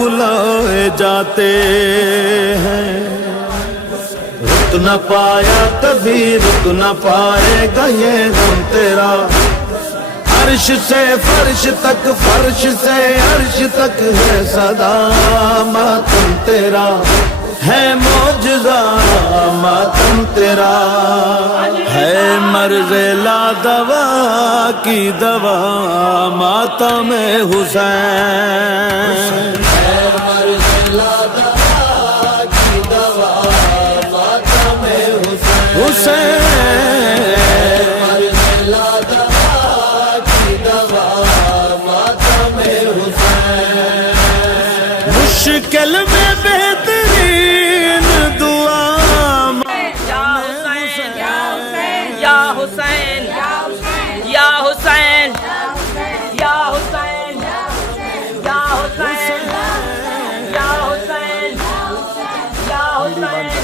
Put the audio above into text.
بھلائے جاتے ہیں۔ رک نہ پایا کبھی رک نہ پائے گا یہ غم تیرا، عرش سے فرش تک فرش سے عرش تک ہے صدا ماتم تیرا، ہے معجزہ ماتم تیرا، ہے مرض لا دوا کی دوا ماتم حسین، ہے مرض لا دوا کی دوا ماتم حسین، حسین مرض لا دوا کی دوا ماتم حسین، مشکل میں بہترین دعا یا حسین یا حسین یا حسین یا حسین یا حسین یا حسین یا حسین